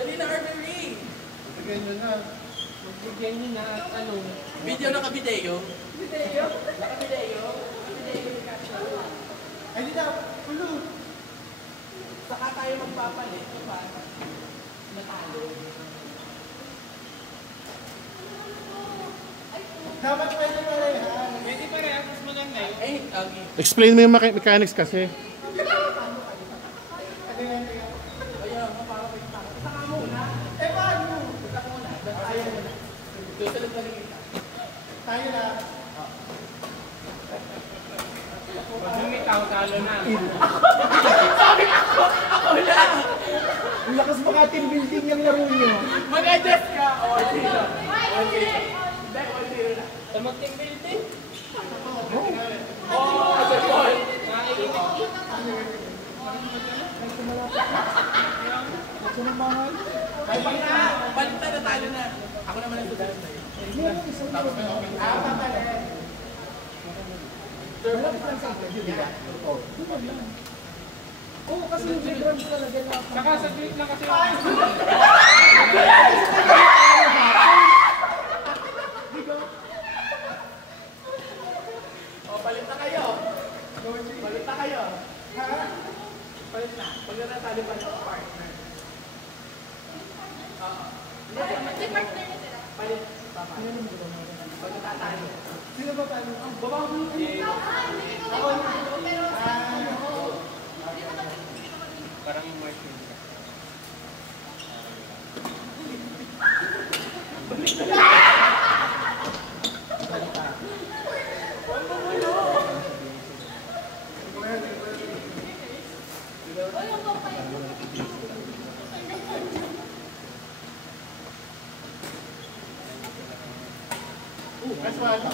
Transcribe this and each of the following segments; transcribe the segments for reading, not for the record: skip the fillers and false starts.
Dali na, Arbery! Magbigay nyo na. Magbigay nyo na at ano. Video naka-video? Video? Naka-video? Naka-video ni Caption. Ay, di na. Pulo. Saka tayo magpapalit. Diba? Natalo. Dapat pwede parehan. Pwede parehas, mas maganda yun. Eh, okay. Explain mo yung mechanics kasi. Ayun, para may tao. Isa ka muna. Eh, paano? Isa ka muna. Ayaw mo na. Susunod na rin kita. Tayo na. Pag lumitaw, talo na. Sabi ako! Ako na! Ang lakas mga team building yung laro nyo. Mag-adjust ka! Okay na. Okay. Hindi, okay na. Sa mag-team building? Oo, adjust ko. Balik na! Balik na, natalo na. Ako naman ang susunod na yun. Tapos may open. Papalit. Malapit lang sa akin, di ba? Oo, kasi yung vibrance talaga na. Saka sa tweet lang kasi. O, palit na kayo. Palit na kayo. Ha? Palit na. Pag natalo pa ng partner. Oo. May partner na sila. Palit. Pag natatalo. Sino ba tayo? Babaw mo. Parang yung Martin. That's why I'm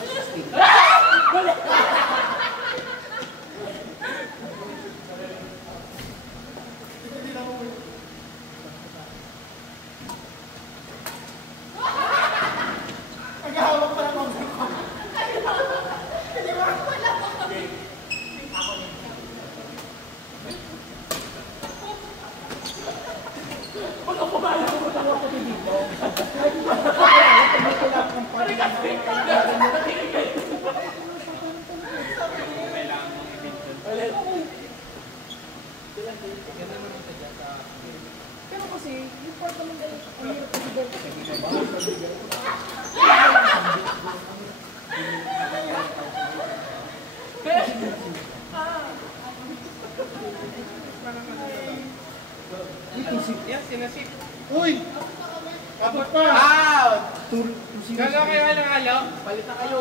Naghahawak pa lang ako. Pag ako ba alam mo tawa ko dito? Kailangan mong i-mention. Pero kasi, yung part naman dahil ang hirap kasi dahil Yan, sinasip. Uy! Abot pa! Out! Gagawa kayo halo-halo? Palit na kayo.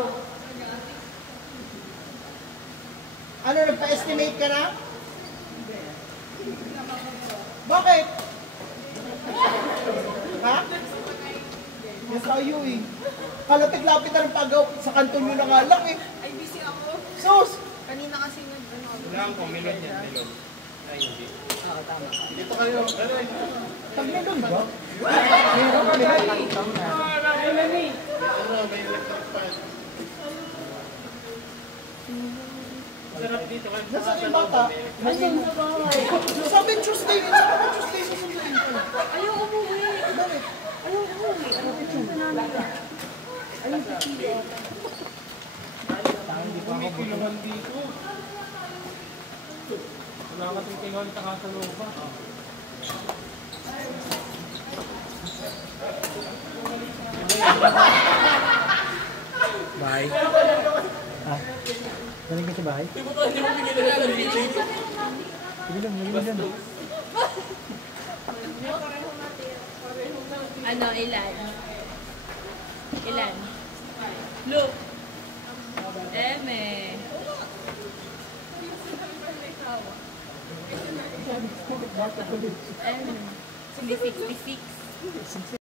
Ano, nagpa-estimate ka na? Bakit? Ha? Yes, tayo eh. Kalapit-lapit na ng pagaw sa kanton nyo na nga lang eh. Ay, busy ako. Sus! Kanina kasi ano ako. Wala akong melon yan, melon. Ay, hindi. Dito kayo. Tag-melon ba? Meron kami na. Melon eh. May electric fan. Sarap dito. Nasaan yung bata? Nasaan sa bahay? Sabi Tuesday, Tuesday susunduin ko. Ayaw umuwi. Bakit? Ayaw umuwi. Ano picture na namin? Ayaw picture. Kumikiluhan dito. Wala ka titingon sa kasalupa. Bye. Ah, galing ka sa bahay? Di ba ito, hindi mo bigyan na ng video? Sige lang, lagyan mo dyan. Ano, ilan? Ilan? Look. Eme. Eme. 66.